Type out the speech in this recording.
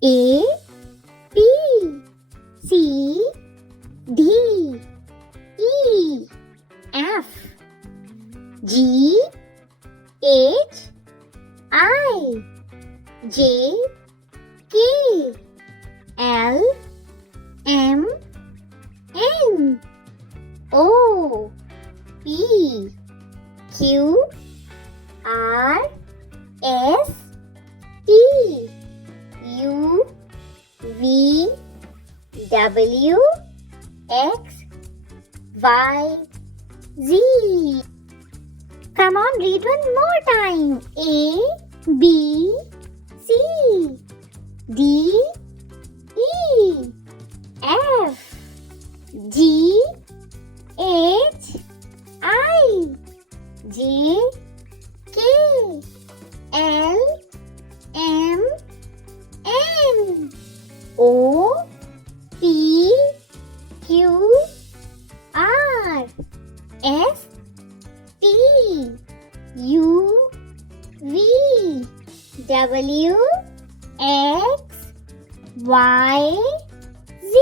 A, B, C, D, E, F, G, H, I, J, K, L, M, N, O, P, Q, R, S, T, U, V, W, X, Y, Z. Come on, read one more time. A, B, C, D, E, F, G, H, I, J, K, L, M, N, O, P, Q, R, S, T, U, V, W, X, Y, Z.